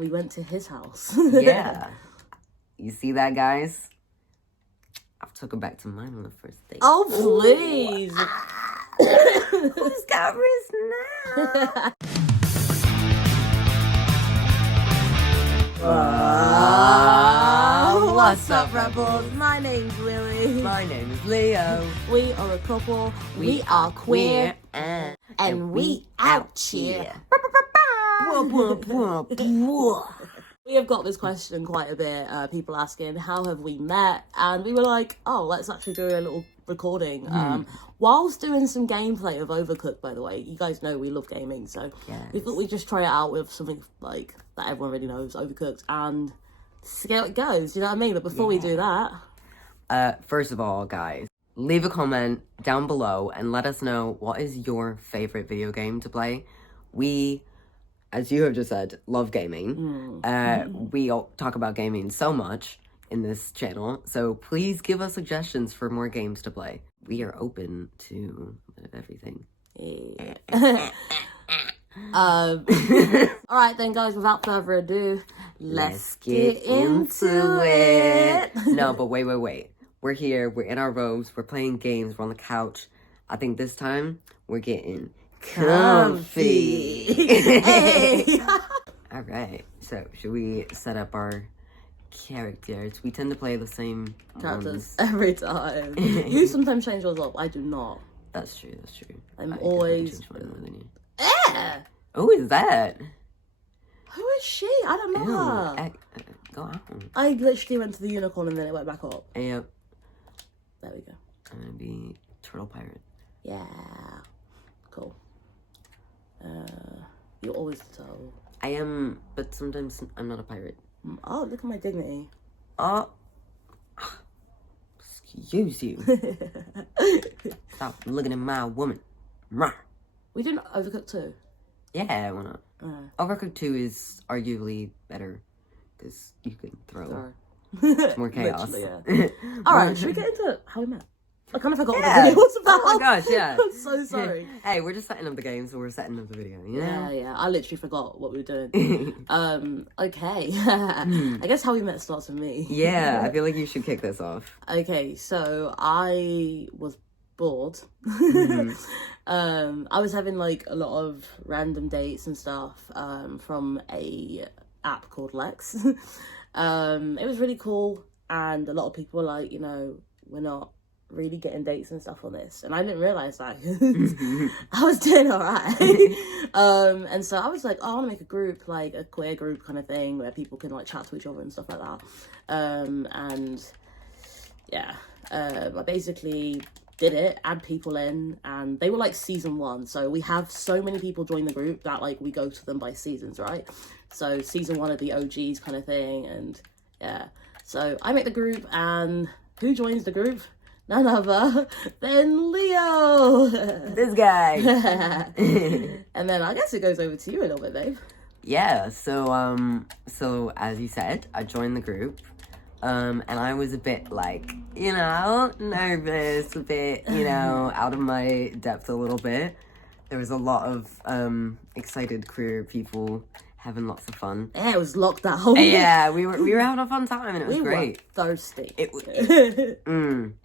And we went to his house. Yeah. You see that, guys? I took her back to mine on the first date. Oh, please. Who's got wrist now? What's up, rebels? My name's Willie. My name is Leo. We are a couple. We are queer. And we out here. We have got this question quite a bit. People asking, how have we met? And we were like, oh, let's actually do a little recording. Whilst doing some gameplay of Overcooked, by the way. You guys know we love gaming, so we thought we'd just try it out with something like that everyone really knows, Overcooked, and see how it goes. You know what I mean? But before we do that, first of all, guys, leave a comment down below and let us know what is your favorite video game to play. We, as you have just said, love gaming. We all talk about gaming so much in this channel, so please give us suggestions for more games to play. We are open to everything. Alright then, guys, without further ado, let's get into it. No, but wait. We're here, we're in our robes, we're playing games, we're on the couch. I think this time, we're getting comfy. Hey. Alright, so should we set up our characters? We tend to play the same Characters every time. You sometimes change yours up, I do not. That's true. I'm always... change mine more than you. Who is that? Who is she? I don't know her. Go out. I literally went to the unicorn and then it went back up. Yep. There we go. I'm gonna be Turtle Pirate. Yeah. Cool. You're always so... I am, but sometimes I'm not a pirate. Oh, look at my dignity. Oh. Excuse you. Stop looking at my woman. We didn't Overcook 2. Yeah, why not? Overcooked 2 is arguably better because you can throw more chaos. Yeah. Alright, should we get into how we met? I kind of forgot what the Yeah. video was about. Oh my gosh, yeah. I'm so sorry. Hey, we're just setting up the game, so we're setting up the video, you know? Yeah. I literally forgot what we were doing. Okay. I guess how we met starts with me. Yeah, I feel like you should kick this off. Okay, so I was bored. I was having like a lot of random dates and stuff from a app called Lex. It was really cool, and a lot of people were like, you know, we're not really getting dates and stuff on this, and I didn't realize that. I was doing all right. And so I was like, oh, I want to make a group, like a queer group kind of thing where people can like chat to each other and stuff like that. And yeah, I basically did it, add people in, and they were like season 1, so we have so many people join the group that like we go to them by seasons, right? So season 1 of the OGs kind of thing. And yeah, so I make the group, and who joins the group? None other than Leo. This guy. And then I guess it goes over to you a little bit, babe. Yeah, so as you said, I joined the group. And I was a bit like, you know, nervous, a bit, you know, out of my depth a little bit. There was a lot of excited queer people having lots of fun. Yeah, it was lockdown. Yeah, we were having a fun time, and it was great. Were thirsty.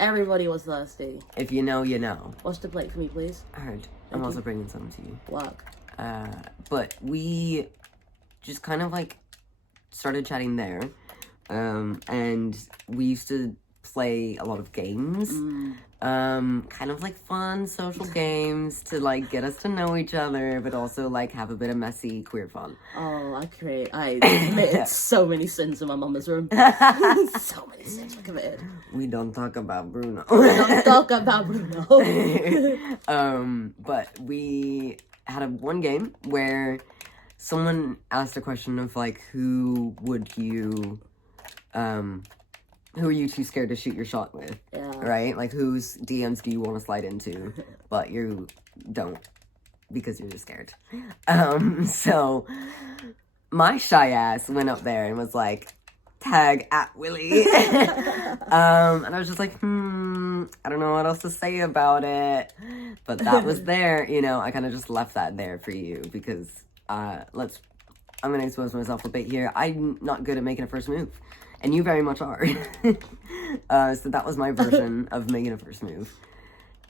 Everybody was thirsty. If you know, you know. Wash the plate for me, please. I heard. I'm also bringing some to you. Work. But we just kind of like started chatting there. And we used to play a lot of games, kind of like fun social games to like get us to know each other, but also like have a bit of messy queer fun. Oh, I committed so many sins in my mama's room. So many sins I committed. We don't talk about Bruno. We don't talk about Bruno. But we had one game where someone asked a question of like, who are you too scared to shoot your shot with? Yeah. Right? Like, whose DMs do you want to slide into, but you don't because you're just scared. So my shy ass went up there and was like, tag at Willie. And I was just like, I don't know what else to say about it. But that was there, you know, I kind of just left that there for you because, I'm gonna expose myself a bit here. I'm not good at making a first move. And you very much are. So that was my version of making a first move.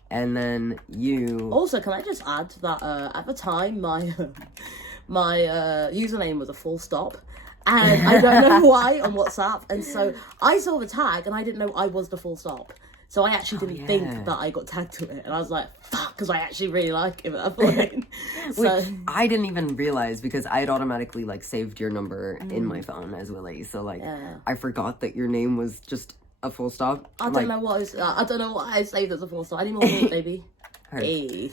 And then you... Also, can I just add that at the time, my username was a full stop. And I don't know why on WhatsApp. And so I saw the tag and I didn't know I was the full stop. So I actually didn't think that I got tagged to it. And I was like, fuck, because I actually really like him at that point. So Which I didn't even realize because I had automatically, like, saved your number in my phone as Willie. So, like, I forgot that your name was just a full stop. I don't know what I don't know what I saved as a full stop. I need more meat, baby. Hey.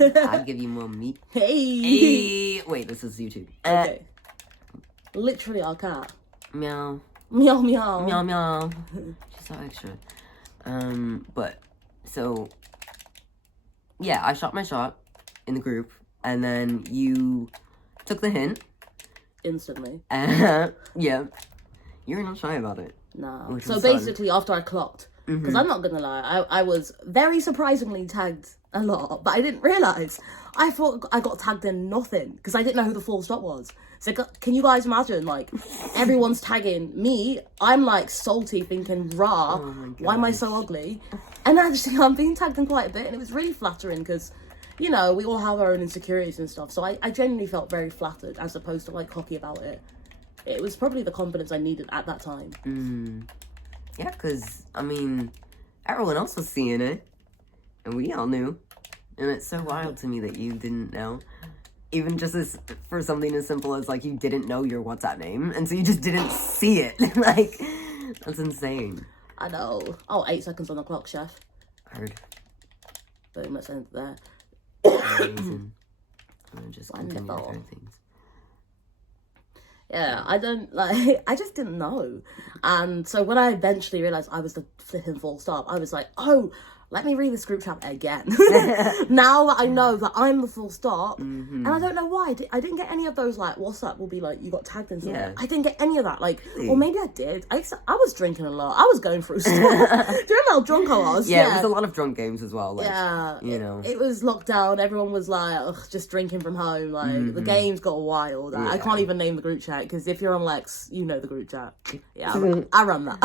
I'll give you more meat. Hey. Wait, this is YouTube. Okay. Literally our cat. Meow. Meow, meow. Meow, meow. She's so extra. But, so, yeah, I shot my shot in the group, and then you took the hint. Instantly. Yeah. You're not shy about it. No. So basically, after I clocked, because I'm not gonna lie, I was very surprisingly tagged a lot, but I didn't realise. I thought I got tagged in nothing, because I didn't know who the full stop was. So can you guys imagine, like, everyone's tagging me, I'm like salty thinking, rah, why am I so ugly? And actually I'm being tagged in quite a bit, and it was really flattering because, you know, we all have our own insecurities and stuff. So I genuinely felt very flattered as opposed to like cocky about it. It was probably the confidence I needed at that time. Yeah, because, I mean, everyone else was seeing it, and we all knew. And it's so wild to me that you didn't know. Even just as for something as simple as, like, you didn't know your WhatsApp name, and so you just didn't see it. Like, that's insane. I know. Oh, 8 seconds on the clock, chef. Heard. Boom, let's end it there. Amazing. I'm gonna just continue to throw things. Yeah, I just didn't know. And so when I eventually realised I was the flipping full stop, I was like, oh, let me read this group chat again. Now that I know that I'm the full stop, and I don't know why, I didn't get any of those, like, what's up will be like, you got tagged in something. Yeah. I didn't get any of that, like, or maybe I did. I was drinking a lot. I was going through stuff. Do you remember how drunk I was? Yeah, it was a lot of drunk games as well. Like, yeah, you know. It was lockdown. Everyone was like, ugh, just drinking from home. Like, the games got wild. Yeah. I can't even name the group chat, because if you're on Lex, you know the group chat. Yeah, I run that.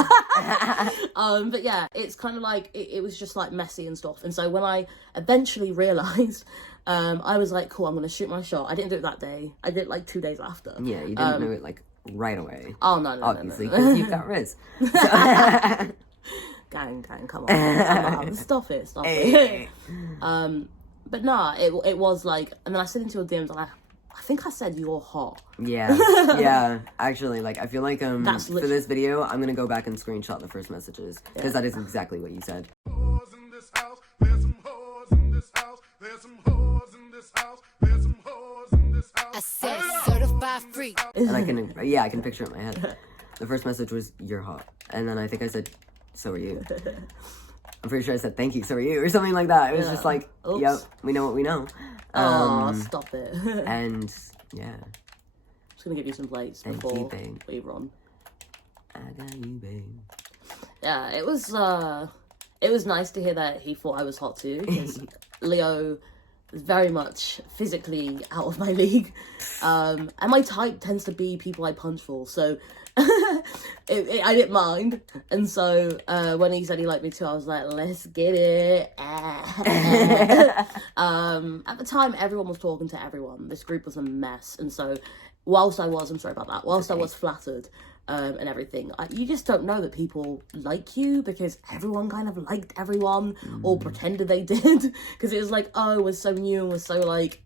But yeah, it's kind of like, it was just like messy and stuff. And so when I eventually realised, I was like, cool, I'm going to shoot my shot. I didn't do it that day. I did it like 2 days after. Yeah, you didn't do it like right away. Oh, no. Obviously, because you've got Riz. So. Gang, come on. Stop it. But nah, it was like, and then I slid into your DMs and I think I said you're hot. Yeah. Actually, like, I feel like for this video, I'm gonna go back and screenshot the first messages because that is exactly what you said. I said certified free. And I can picture it in my head. The first message was "you're hot," and then I think I said, "so are you." I'm pretty sure I said "thank you, so are you," or something like that. It was just like, oops. Yep, we know what we know. Stop it. And yeah, I'm just gonna give you some plates before we run. I got you, babe. Yeah, it was nice to hear that he thought I was hot too, because Leo is very much physically out of my league, and my type tends to be people I punch for, so I didn't mind. And so when he said he liked me too, I was like, let's get it. At the time, everyone was talking to everyone. This group was a mess, and so whilst I was flattered and everything, you just don't know that people like you, because everyone kind of liked everyone or pretended they did, because it was like, oh, it was so new and was so like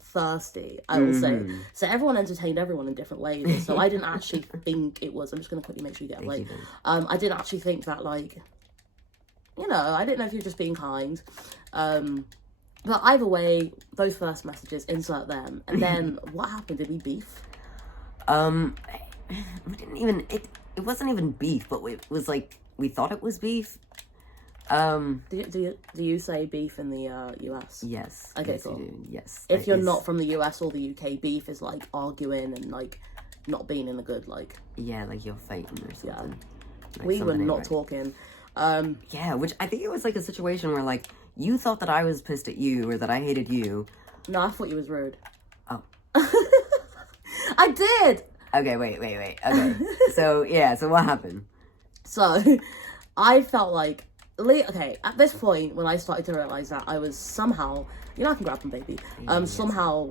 thirsty, I will say. So everyone entertained everyone in different ways. So I didn't actually think it was, I'm just going to quickly make sure you get a plate. I didn't actually think that, like, you know, I didn't know if you were just being kind. But either way, those first messages, insert them. And then what happened? Did we beef? We didn't even, it wasn't even beef, but it was like, we thought it was beef. Do you say beef in the US? Yes. Okay, yes, cool. Yes. If you're not from the US or the UK, beef is like arguing and like not being in a good, like, yeah, like you're fighting or something. Yeah. Like we were not talking. Yeah, which I think it was like a situation where like you thought that I was pissed at you or that I hated you. No, I thought you was rude. Oh. I did. Okay, wait. Okay. So what happened? So, I felt like, okay, at this point, when I started to realise that I was somehow, I can grab them, baby, somehow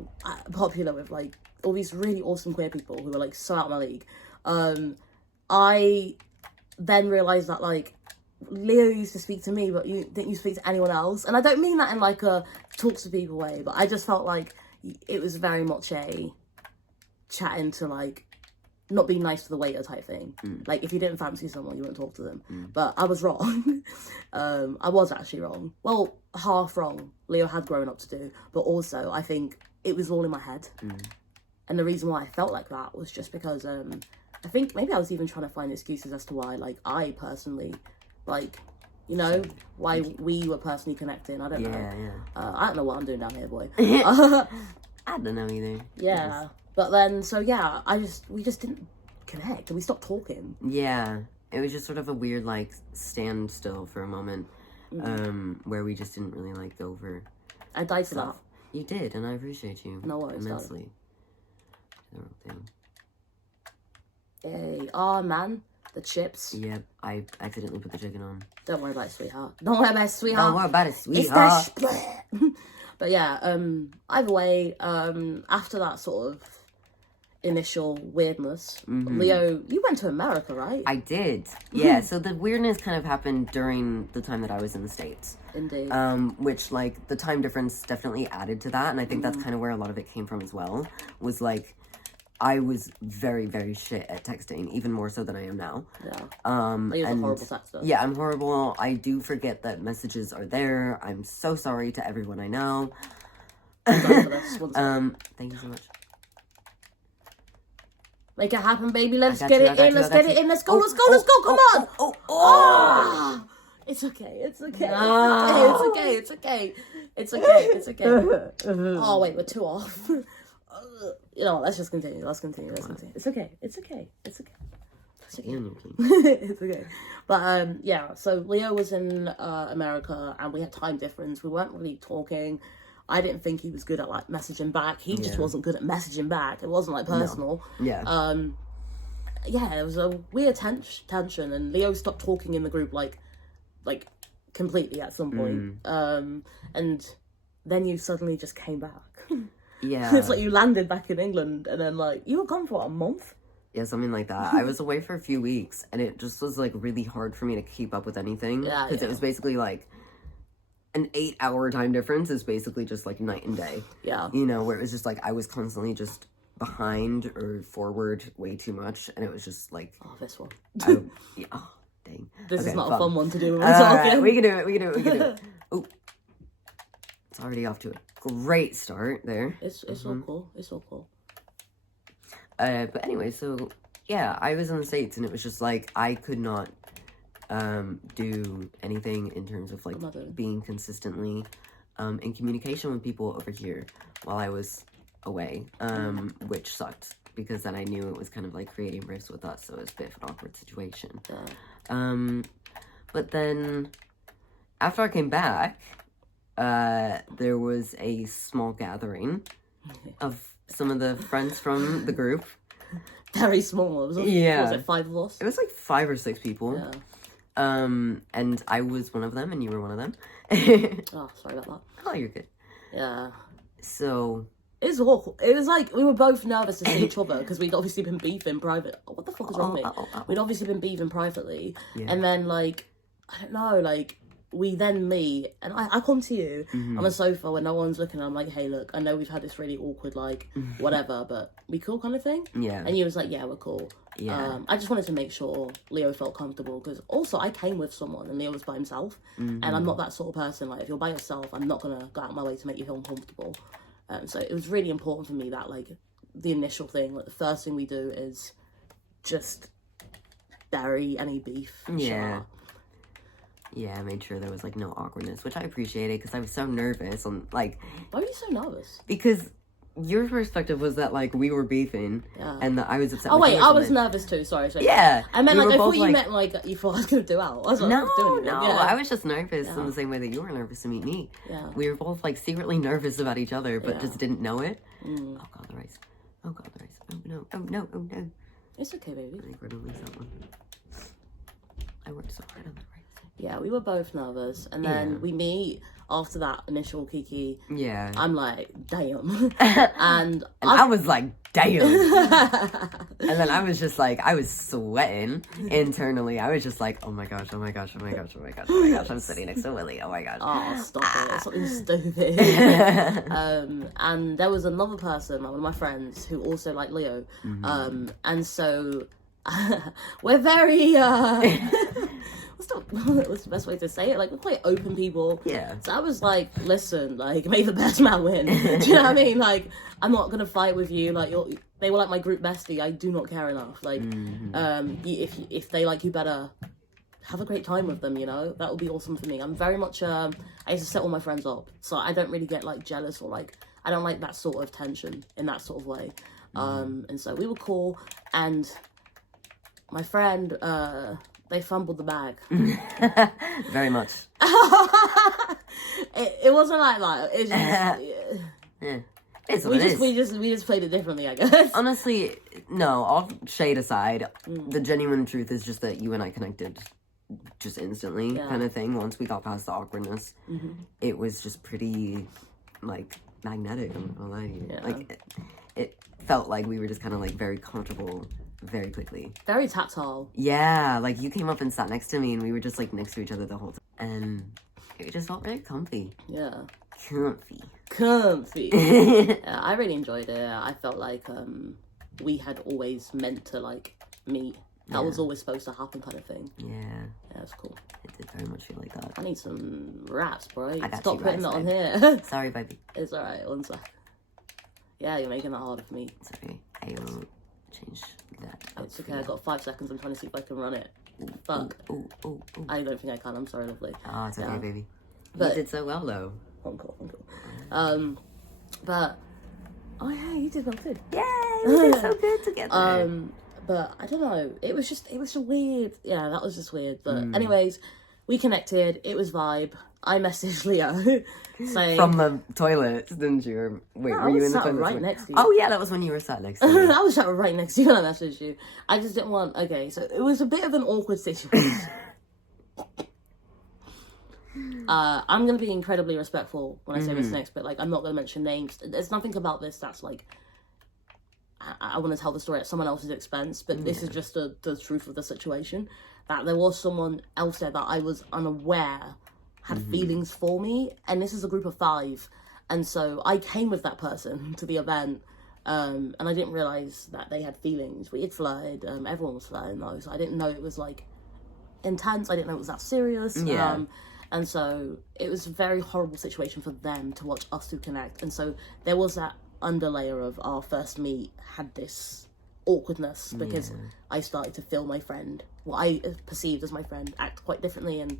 popular with, like, all these really awesome queer people who were, like, so out of my league, I then realised that, like, Leo used to speak to me, but you didn't you speak to anyone else? And I don't mean that in, like, a talks to people way, but I just felt like it was very much a chatting to, like, not being nice to the waiter type thing. Like, if you didn't fancy someone, you wouldn't talk to them. But I was wrong. I was actually wrong. Well, half wrong. Leo had grown up to do. But also, I think it was all in my head. And the reason why I felt like that was just because I think maybe I was even trying to find excuses as to why, like, I personally, like, why we were personally connecting. I don't know. Yeah. I don't know what I'm doing down here, boy. I don't know either. Yeah. But then, so yeah, we just didn't connect and we stopped talking. Yeah. It was just sort of a weird, like, standstill for a moment, where we just didn't really, like, go over I died for stuff. You did, and I appreciate you No worries, immensely. Yay. Oh, man. The chips. Yep, I accidentally put the chicken on. Don't worry about it, sweetheart. Don't worry about it, sweetheart. Don't worry about it, It's that split. But yeah, either way, after that sort of initial weirdness, Leo, you went to America, right? I did. Yeah, so the weirdness kind of happened during the time that I was in the States. Indeed. Which, like, the time difference definitely added to that, and I think that's kind of where a lot of it came from as well, was, like, I was very, very shit at texting, even more so than I am now. Yeah. You're a horrible texter. Yeah, I'm horrible. I do forget that messages are there. I'm so sorry to everyone I know. Thank you so much. Make it happen, baby. Let's get it in. Let's get it in. Let's go. Let's go. Come on. Oh. It's okay. It's okay. It's okay. Oh wait, we're two off. Let's just continue. Let's continue. It's okay. It's okay. It's okay. But yeah, so Leo was in America and we had time difference. We weren't really talking. I didn't think he was good at, like, messaging back. He just wasn't good at messaging back. It wasn't, like, personal. No. Yeah. Yeah, there was a weird tension, and Leo stopped talking in the group, like completely at some point. And then you suddenly just came back. Yeah. It's like you landed back in England, and then, like, you were gone for, what, a month? Yeah, something like that. I was away for a few weeks, and it just was, like, really hard for me to keep up with anything. Yeah, because it was basically, like, an 8-hour time difference is basically just, like, night and day. Yeah. Where it was just, like, I was constantly just behind or forward way too much, and it was just, like... Oh, this one. Yeah, oh, dang. This is not a fun one to do when we're talking. Right, we can do it. Oh, it's already off to a great start there. It's all cool. It's all cool. But anyway, so, yeah, I was in the States, and it was just, like, I could not... do anything in terms of, like, being consistently in communication with people over here while I was away, which sucked because then I knew it was kind of like creating rifts with us, so it was a bit of an awkward situation. But then after I came back, there was a small gathering of some of the friends from the group. Very small. Was it 5 of us? It was like 5 or 6 people. Yeah. And I was one of them, and you were one of them. Oh, sorry about that. Oh, you're good. Yeah. So... It was awful. It was like, we were both nervous to see each other, because we'd obviously been beefing private. Oh, what the fuck is wrong with me? We'd obviously been beefing privately, and then, like, I don't know, like, we then meet, and I come to you on a sofa when no one's looking, and I'm like, hey, look, I know we've had this really awkward, like, whatever, but we cool kind of thing? Yeah. And you was like, yeah, we're cool. Yeah. I just wanted to make sure Leo felt comfortable, because also I came with someone and Leo was by himself, and I'm not that sort of person. Like, if you're by yourself, I'm not gonna go out of my way to make you feel uncomfortable. So it was really important for me that, like, the initial thing, like, the first thing we do is just bury any beef. Yeah. Yeah, I made sure there was, like, no awkwardness, which I appreciated because I was so nervous. Like, why were you so nervous? Because your perspective was that, like, we were beefing, and that I was upset. Oh wait, I was nervous too. Sorry. Yeah, I meant, like, I thought you meant, like, you thought I was gonna do out. I was like, no. Yeah. I was just nervous in the same way that you were nervous to meet me. Yeah, we were both, like, secretly nervous about each other, but just didn't know it. Oh god, the rice. Oh god, the rice. Oh no, oh no, oh no. It's okay, baby. I think we're gonna lose that one. I worked so hard on the right thing. Yeah, we were both nervous, and then we meet after that initial kiki. Yeah. I'm like, damn. and I was like, damn. And then I was just like, I was sweating internally. I was just like, oh my gosh, oh my gosh, oh my gosh, oh my gosh, oh my gosh, I'm sitting next to Willie, oh my gosh. Oh, stop it. It's something stupid. And there was another person, like one of my friends, who also liked Leo. And so we're very what's the best way to say it? Like, we're quite open people. Yeah. So I was like, listen, like, may the best man win. Do you know what I mean? Like, I'm not gonna fight with you. Like, they were like my group bestie. I do not care enough. Like, if they like you better, have a great time with them. You know, that would be awesome for me. I'm very much I used to set all my friends up, so I don't really get like jealous or like I don't like that sort of tension in that sort of way. And so we were cool, and my friend they fumbled the bag. Very much. It wasn't like that. It's just, Yeah. It's what it is. We just played it differently, I guess. Honestly, no, all shade aside, the genuine truth is just that you and I connected just instantly, kind of thing. Once we got past the awkwardness, it was just pretty, like, magnetic. I'm not gonna lie to you. Yeah. Like, it felt like we were just kind of, like, very comfortable very quickly. Very tactile. Yeah, like, you came up and sat next to me, and we were just, like, next to each other the whole time. And it just felt very comfy. Yeah. Comfy. Yeah, I really enjoyed it. I felt like we had always meant to like meet. That was always supposed to happen, kind of thing. Yeah, that's cool. It did very much feel like that. I need some raps, bro. I got Stop you, putting guys, it on here. Sorry, baby. It's alright. One sec. Yeah, you're making it harder for me. Sorry, I will change that. It's okay. I got 5 seconds. I'm trying to see if I can run it. Fuck. Ooh. I don't think I can. I'm sorry, lovely. Oh, it's okay, baby. But you did so well, though. Uncle. But oh yeah, you did well too. Yay, we did so good together. But I don't know. It was just weird. Yeah, that was just weird. But anyways, we connected. It was vibe. I messaged Leo saying from the toilet, didn't you? Or, wait, no, were you in the sat toilet? right next to you. Oh yeah, that was when you were sat next to me. I was sat right next to you when I messaged you. I just didn't want. Okay, so it was a bit of an awkward situation. I'm gonna be incredibly respectful when I say this next, but like I'm not gonna mention names. There's nothing about this that's like I want to tell the story at someone else's expense, but this is just the truth of the situation. That there was someone else there that I was unaware had feelings for me, and this is a group of 5, and so I came with that person to the event, and I didn't realize that they had feelings. We had flirted, everyone was flirting though, so I didn't know it was like intense. I didn't know it was that serious. And so it was a very horrible situation for them to watch us two connect. And so there was that underlayer of our first meet had this awkwardness because I started to feel my friend, what I perceived as my friend, act quite differently. And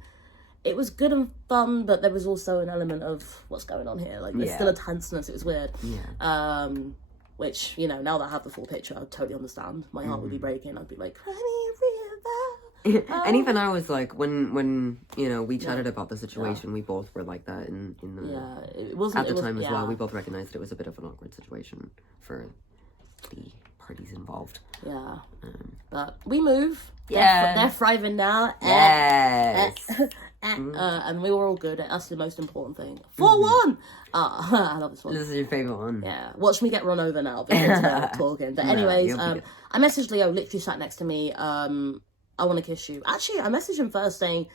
it was good and fun, but there was also an element of what's going on here. Like there's still a tenseness. It was weird. Which, you know, now that I have the full picture, I totally understand. My heart would be breaking. I'd be like, cry me a river. And even I was like, when you know we chatted about the situation, we both were like that in the it wasn't at the time as well. We both recognized it was a bit of an awkward situation for the parties involved. Yeah, but we move. Yeah, they're thriving now. Yes. And we were all good. That's the most important thing. 4-1. I love this one. This is your favorite one. Yeah. Watch me get run over now because we're talking. But anyways, I messaged Leo. Literally sat next to me. I want to kiss you. Actually, I messaged him first saying,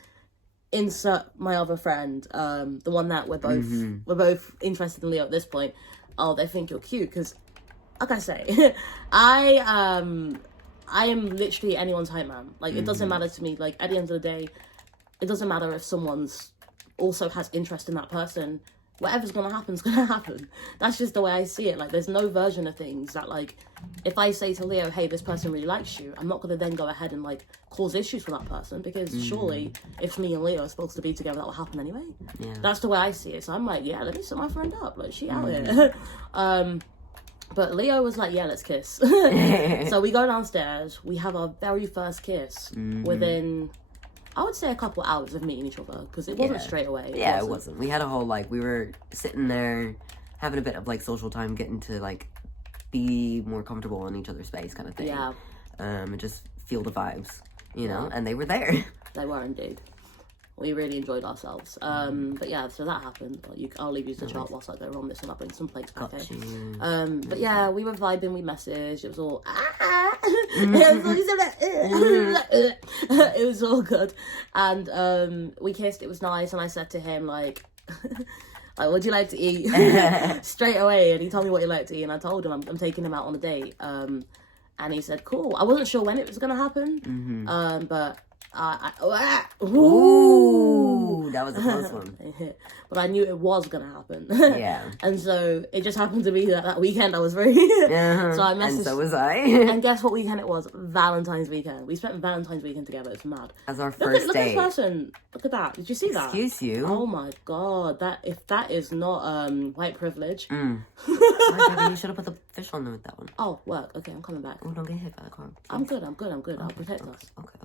insert my other friend, the one that we're both interested in Leo at this point. Oh, they think you're cute because, like I say, I am literally anyone's hype man. Like it doesn't matter to me. Like at the end of the day, it doesn't matter if someone's also has interest in that person. Whatever's gonna happen is gonna happen. That's just the way I see it. Like there's no version of things that like if I say to Leo, hey, this person really likes you, I'm not gonna then go ahead and like cause issues for that person because surely if me and Leo are supposed to be together, that will happen anyway. That's the way I see it. So I'm like, yeah, let me set my friend up. Like she out here. But Leo was like, yeah, let's kiss. So we go downstairs. We have our very first kiss within, I would say, a couple hours of meeting each other because it wasn't straight away. It wasn't. We had a whole, like, we were sitting there having a bit of, like, social time, getting to, like, be more comfortable in each other's space kind of thing. Yeah. And just feel the vibes, you know, and they were there. They were indeed. We really enjoyed ourselves. But yeah, so that happened. I'll leave you to chat whilst I go on this and I'll bring some plates back. But yeah, we were vibing, we messaged. It was all it was all good. And we kissed, it was nice, and I said to him like what do you like to eat? Straight away, and he told me what he liked to eat, and I told him I'm taking him out on a date. And he said, cool. I wasn't sure when it was gonna happen. But ooh, that was a close one. But I knew it was gonna happen. Yeah. And so it just happened to be that weekend I was free. So I messaged. And so was I. And guess what weekend it was? Valentine's weekend. We spent Valentine's weekend together. It's mad. As our first look date. Look at this person. Look at that. Did you see that? Excuse you. Oh my god. If that is not white privilege. Baby, you should have put the fish on there with that one. Oh, work. Okay, I'm coming back. Oh, don't get hit by the car. Please. I'm good. I'll protect us. Okay.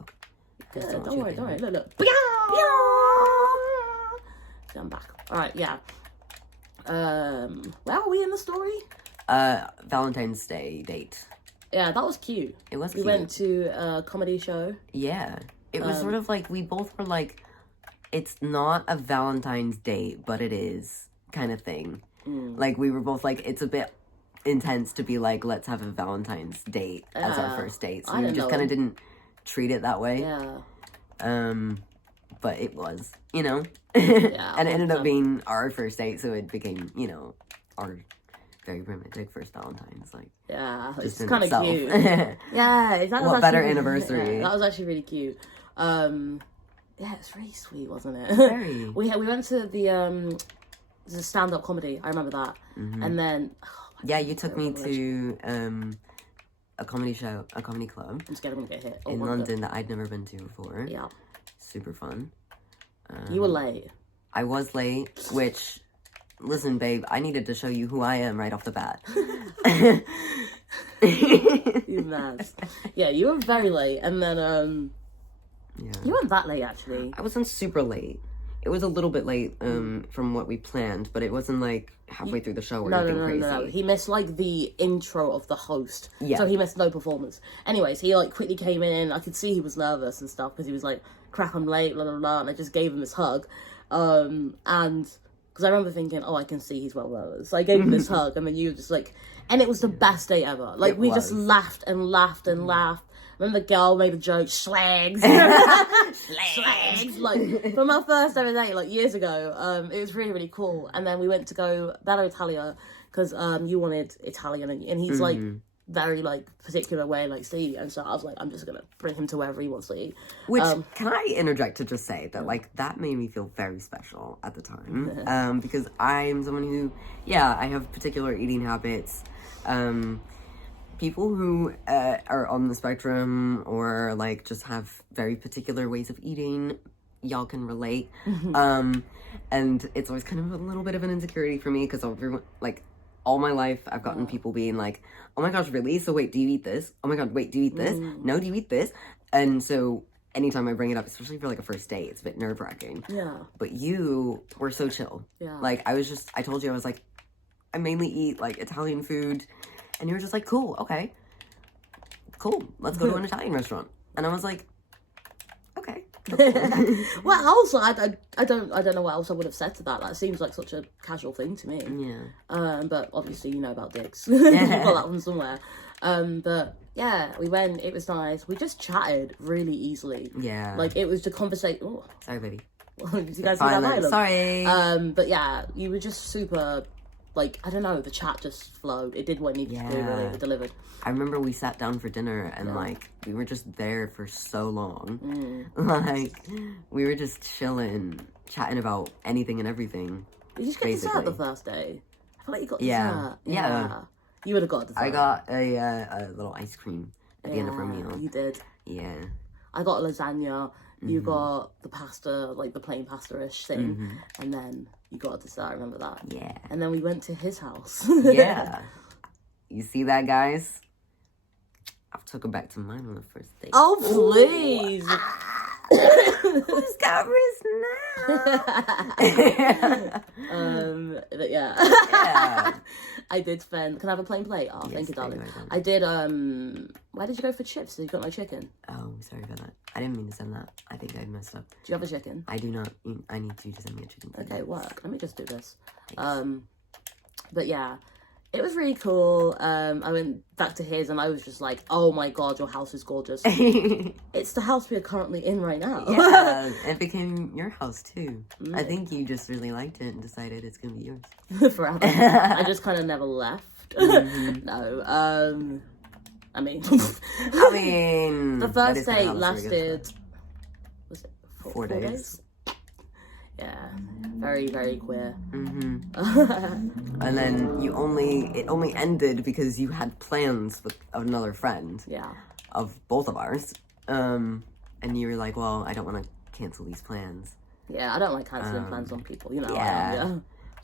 Good. Don't worry. Look. So I'm back. All right, yeah. Where are we in the story? Valentine's Day date. Yeah, that was cute. It was We cute. went to a comedy show. Yeah. It was sort of like, we both were like, it's not a Valentine's date, but it is kind of thing. Like, we were both like, it's a bit intense to be like, let's have a Valentine's date as our first date. So we just kind of didn't treat it that way. Yeah. But it was, you know? Yeah, and it ended up being our first date, so it became, you know, our very romantic first Valentine's. Like, yeah, just it's kind of cute. yeah. Yeah, that was What better actually, anniversary? Yeah, that was actually really cute. Yeah, it's really sweet, wasn't it? Very. we went to the stand-up comedy. I remember that. And then Yeah, you took me to a comedy show, a comedy club. I'm scared I'm gonna get hit. In London that I'd never been to before. Yeah. Super fun. You were late. I was late, which, listen, babe, I needed to show you who I am right off the bat. You mad. Yeah, you were very late, and then Yeah. you weren't that late actually. I wasn't super late. It was a little bit late from what we planned, but it wasn't like halfway through the show or anything crazy. No. He missed like the intro of the host. Yeah. So he missed no performance. Anyways, he like quickly came in. I could see he was nervous and stuff because he was like, crap, I'm late, blah, blah, blah. And I just gave him this hug. And because I remember thinking, oh, I can see he's well nervous. So I gave him this hug, and then you were just like, and it was the best day ever. Like, we just laughed and laughed and laughed. Remember the girl made a joke, slags. Slags. Like, from our first ever date, like, years ago, it was really, really cool. And then we went to go Bella Italia, because you wanted Italian, and he's, like, very, like, particular way, like, to eat. And so I was like, I'm just going to bring him to wherever he wants to eat. Which, can I interject to just say that, like, that made me feel very special at the time. Because I'm someone who, I have particular eating habits. People who are on the spectrum or like just have very particular ways of eating, y'all can relate. And it's always kind of a little bit of an insecurity for me because everyone, like, all my life I've gotten people being like, oh my gosh, really? So wait, do you eat this? Oh my god, wait, do you eat this? No, do you eat this? And so anytime I bring it up, especially for like a first date, it's a bit nerve-wracking. Yeah. But you were so chill. Yeah. Like, I told you, I was like, I mainly eat like Italian food. And you were just like, cool, okay. Cool, let's go to an Italian restaurant. And I was like, okay. Well, also, I don't know what else I would have said to that. That seems like such a casual thing to me. Yeah. But obviously you know about dicks. You got that one somewhere. But yeah, we went, it was nice. We just chatted really easily. Yeah. Like, it was the conversation. Oh. Sorry, baby. Did you guys see that violence? Sorry. But yeah, you were just super... Like, I don't know, the chat just flowed. It did what it needed to do, really. It delivered. I remember we sat down for dinner and, like, we were just there for so long. Like, we were just chilling, chatting about anything and everything. Did you just get dessert the first day? I feel like you got dessert. Yeah. You would have got dessert. I got a little ice cream at the end of our meal. You did. Yeah. I got lasagna. You got the pasta, like the plain pasta-ish thing. And then you got a dessert, I remember that. Yeah. And then we went to his house. Yeah. You see that, guys? I took her back to mine on the first date. Oh, please. Who's got wrist now? But yeah. Yeah. I did spend. Can I have a plain plate? Oh, Yes, thank you, darling. thank you. I did. Where did you go for chips? You got no chicken. Oh, sorry about that. I didn't mean to send that. I think I messed up. Do you have a chicken? I do not. I need you to send me a chicken. Okay, work. Let me just do this. Thanks. But yeah, it was really cool. I went back to his and I was just like, oh my god, your house is gorgeous. It's the house we are currently in right now. Yeah, it became your house too. I think you just really liked it and decided it's gonna be yours. Forever. I just kind of never left. No. I mean, the first date lasted, was it 4 days? Yeah, very, very queer. And then it only ended because you had plans with another friend. Yeah. Of both of ours. And you were like, well, I don't want to cancel these plans. Yeah, I don't like canceling plans on people, you know. Yeah.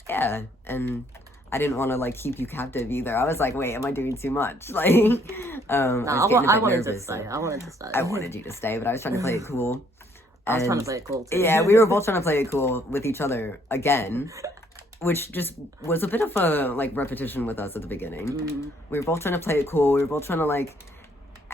Yeah, and I didn't want to like keep you captive either. I was like, wait, am I doing too much? Like, I wanted to stay. I wanted to stay. I wanted you to stay, but I was trying to play it cool. I was trying to play it cool too. Yeah, we were both trying to play it cool with each other again, which just was a bit of a like repetition with us at the beginning. We were both trying to play it cool. We were both trying to like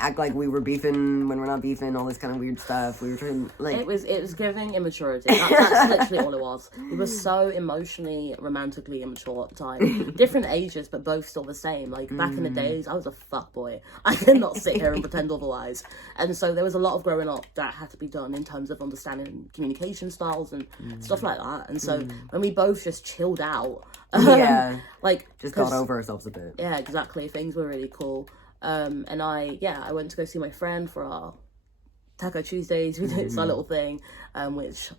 act like we were beefing when we're not beefing, all this kind of weird stuff. We were trying like it was giving immaturity. That's literally all it was. We were so emotionally, romantically immature at the time. Different ages, but both still the same. Like back in the days, I was a fuckboy. I could not sit here and pretend otherwise. And so there was a lot of growing up that had to be done in terms of understanding communication styles and stuff like that. And so when we both just chilled out, like just got over ourselves a bit. Yeah, exactly. Things were really cool. And I went to go see my friend for our Taco Tuesdays. We did this little thing, which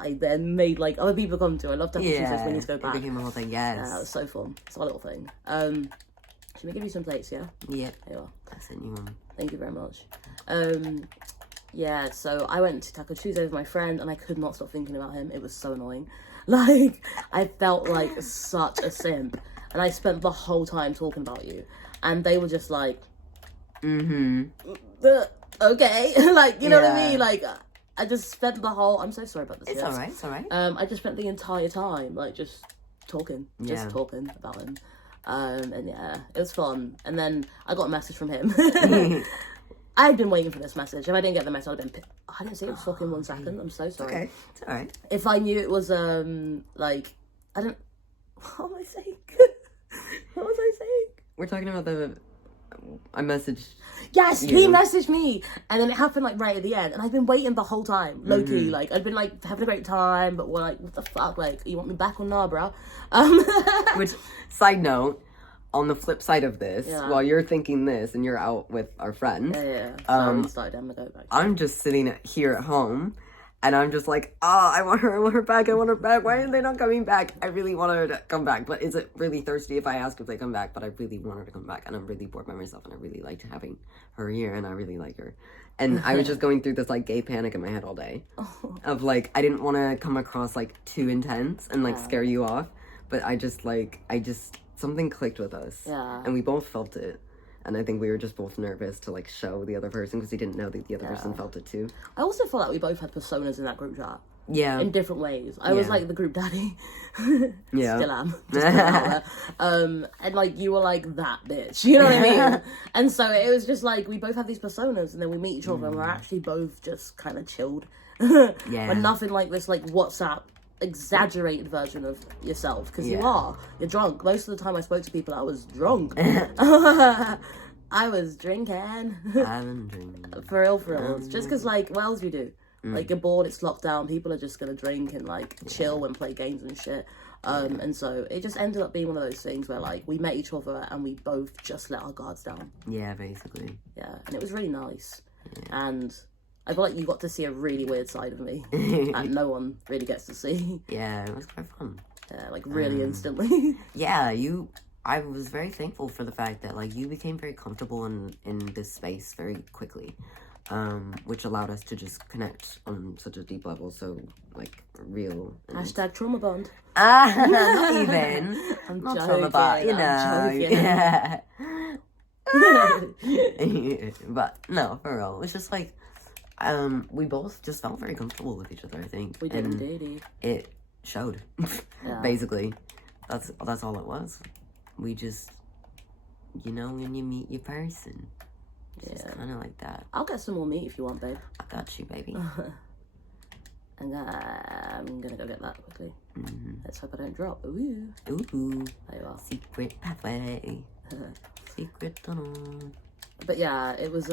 I then made like other people come to. I love Taco Tuesdays. We need to go back. It became a whole thing. Yes, it was so fun. It's our little thing. Should we give you some plates? Yeah. Yeah. There you are. I sent you one. Thank you very much. Yeah. So I went to Taco Tuesdays with my friend, and I could not stop thinking about him. It was so annoying. Like I felt like such a simp, and I spent the whole time talking about you. And they were just like, okay, like, you know what I mean? Like, I just spent the whole, I'm so sorry about this. It's alright, it's alright. I just spent the entire time, like, just talking about him. And yeah, it was fun. And then I got a message from him. I'd been waiting for this message. If I didn't get the message, I'd been I didn't see it for fucking 1 second. I'm so sorry. Okay, it's alright. If I knew it was, like, I don't, what was I saying? What was I saying? We're talking about I messaged. Yes, he messaged me, and then it happened like right at the end, and I've been waiting the whole time, low key. Like I'd been like having a great time, but we're like, what the fuck? Like, you want me back or nah, bro? Which, side note, on the flip side of this, while you're thinking this and you're out with our friend, I'm just sitting here at home. And I'm just like, I want her back. Why are they not coming back? I really want her to come back. But is it really thirsty if I ask if they come back? But I really want her to come back. And I'm really bored by myself. And I really liked having her here. And I really like her. And I was just going through this, like, gay panic in my head all day. Of, like, I didn't want to come across, like, too intense and, like, scare you off. But something clicked with us. Yeah. And we both felt it. And I think we were just both nervous to, like, show the other person because we didn't know that the other person felt it, too. I also felt like we both had personas in that group chat. Yeah. In different ways. I was, like, the group daddy. Yeah. Still am. Just put it out there. And, like, you were, like, that bitch. You know what I mean? And so it was just, like, we both have these personas, and then we meet each other, and we're actually both just kind of chilled. But nothing like this, like, WhatsApp exaggerated version of yourself, because you're drunk. Most of the time I spoke to people, I was drunk. I was drinking. I'm drinking. For real. Just because, like, what else do you do? Like, you're bored, it's lockdown, people are just gonna drink and, like, chill and play games and shit. And so it just ended up being one of those things where, like, we met each other and we both just let our guards down. Yeah, basically. Yeah, and it was really nice. And I feel like you got to see a really weird side of me that no one really gets to see. Yeah, it was quite fun. Yeah, like, really instantly. Yeah, I was very thankful for the fact that, like, you became very comfortable in this space very quickly, which allowed us to just connect on such a deep level, so, like, real. Hashtag trauma bond. Not even. I'm not joking, trauma bond, you know. Yeah. But, no, for real. It's just, like, We both just felt very comfortable with each other, I think. We did indeed. It showed. Basically. That's all it was. We just, you know, when you meet your person, it's just kind of like that. I'll get some more meat if you want, babe. I got you, baby. And I'm gonna go get that quickly. Let's hope I don't drop. Ooh. Ooh. There you are. Secret pathway. Secret tunnel. But yeah, it was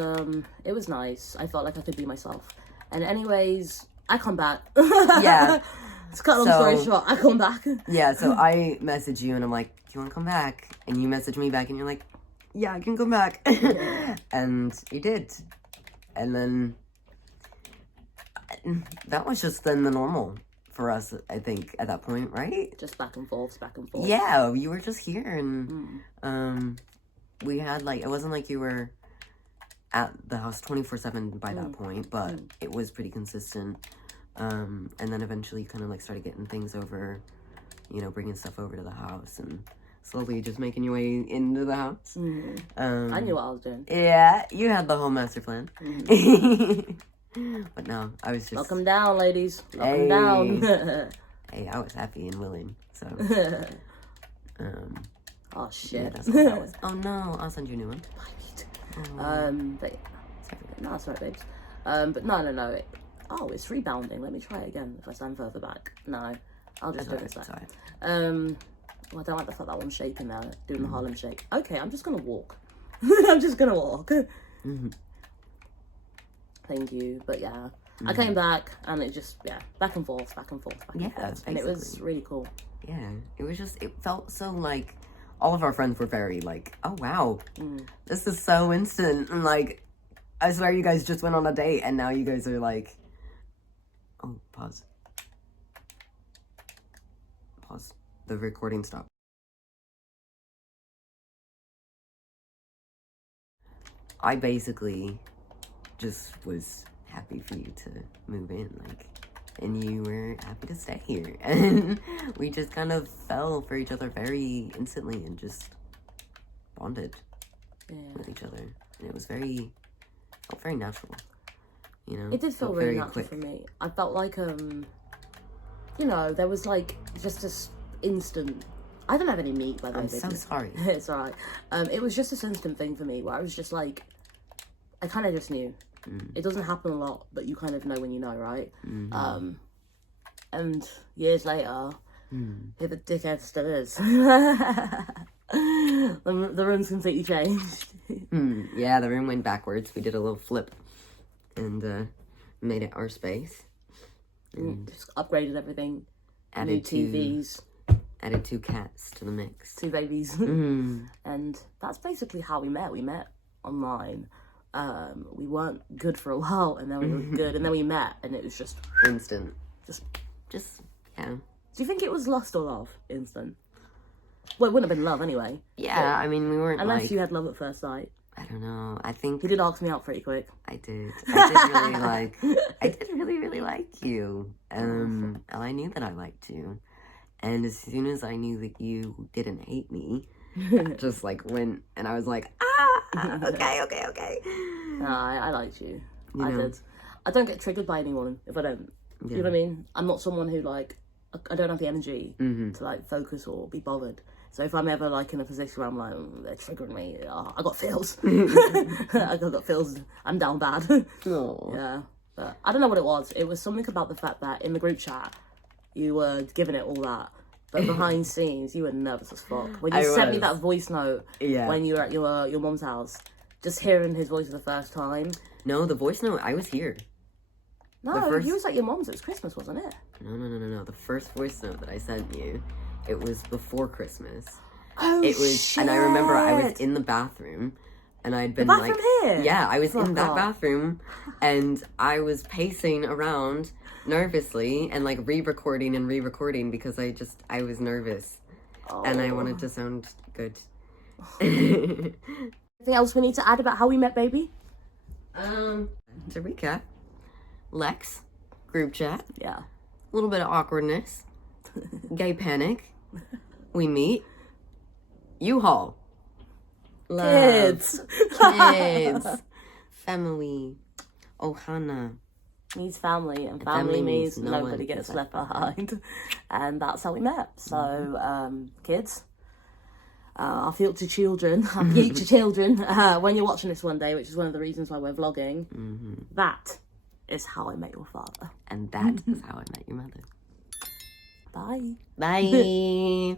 nice. I felt like I could be myself. And anyways, I come back. Yeah. To cut a long story short, I come back. Yeah, so I message you and I'm like, do you want to come back? And you message me back and you're like, yeah, I can come back. And you did. And then that was just then the normal for us, I think, at that point, right? Just back and forth, back and forth. Yeah, you were just here and we had like, it wasn't like you were at the house 24/7 by that point, but it was pretty consistent. And then eventually kind of like started getting things over, you know, bringing stuff over to the house and slowly just making your way into the house. I knew what I was doing. Yeah, you had the whole master plan. But no, I was just... Lock them down, ladies. Lock them down. Hey, I was happy and willing, so... Oh, shit. Yeah, that's what that was. Oh, no, I'll send you a new one. But... No, sorry, babes. But no. Oh, it's rebounding. Let me try it again if I stand further back. No, I'll just do it instead. Well, I don't like the fact that one's shaking now, doing the Harlem shake. Okay, I'm just gonna walk. I'm just gonna walk. Thank you. But yeah, I came back and it just, back and forth, back and forth, back and forth. And it was really cool. Yeah, it was just, it felt so like, all of our friends were very like, oh wow, this is so instant. And like, I swear you guys just went on a date and now you guys are like, oh, pause. The recording stopped. I basically just was happy for you to move in, like, and you were happy to stay here. And we just kind of fell for each other very instantly and just bonded with each other. And it was felt very natural. You know, it did feel really natural for me. I felt like, you know, there was like just this instant. I don't have any meat, by the way. I'm so sorry. It's alright. It was just this instant thing for me where I was just like, I kind of just knew. It doesn't happen a lot, but you kind of know when you know, right? And years later, here the dickhead still is. The room's completely changed. Yeah, the room went backwards. We did a little flip. And made it our space. And just upgraded everything. Added new TVs. Added 2 cats to the mix. 2 babies. And that's basically how we met. We met online. We weren't good for a while, and then we were good, and then we met, and it was just... Instant. Just, yeah. Do you think it was lust or love? Instant. Well, it wouldn't have been love anyway. Yeah, I mean, we weren't unless you had love at first sight. I don't know. I think... He did ask me out pretty quick. I did. I did really like you. And I knew that I liked you. And as soon as I knew that you didn't hate me, I just like went and I was like, okay. No, I liked you. I did. I don't get triggered by anyone if I don't. You know what I mean? I'm not someone who like, I don't have the energy to like focus or be bothered. So if I'm ever like in a position where I'm like, they're triggering me, I got feels. I got feels. I'm down bad. Aww. Yeah. But I don't know what it was. It was something about the fact that in the group chat, you were giving it all that. But behind scenes, you were nervous as fuck. When you sent me that voice note when you were at your mom's house, just hearing his voice for the first time. No, the voice note, I was here. No, he was at your mom's. It was Christmas, wasn't it? No. The first voice note that I sent you, it was before Christmas. Oh, shit. And I remember I was in the bathroom, and I'd been the bathroom here? Yeah, I was in that bathroom, and I was pacing around nervously and like re-recording because I was nervous, and I wanted to sound good. Anything else we need to add about how we met, baby? To recap, Lex, group chat. Yeah. A little bit of awkwardness. Gay panic. We meet. U-Haul. Love. Kids. Kids. Family. Ohana means family, and family means no nobody one gets is left behind. And that's how we met. So, kids, our future children, when you're watching this one day, which is one of the reasons why we're vlogging, that is how I met your father. And that is how I met your mother. Bye. Bye.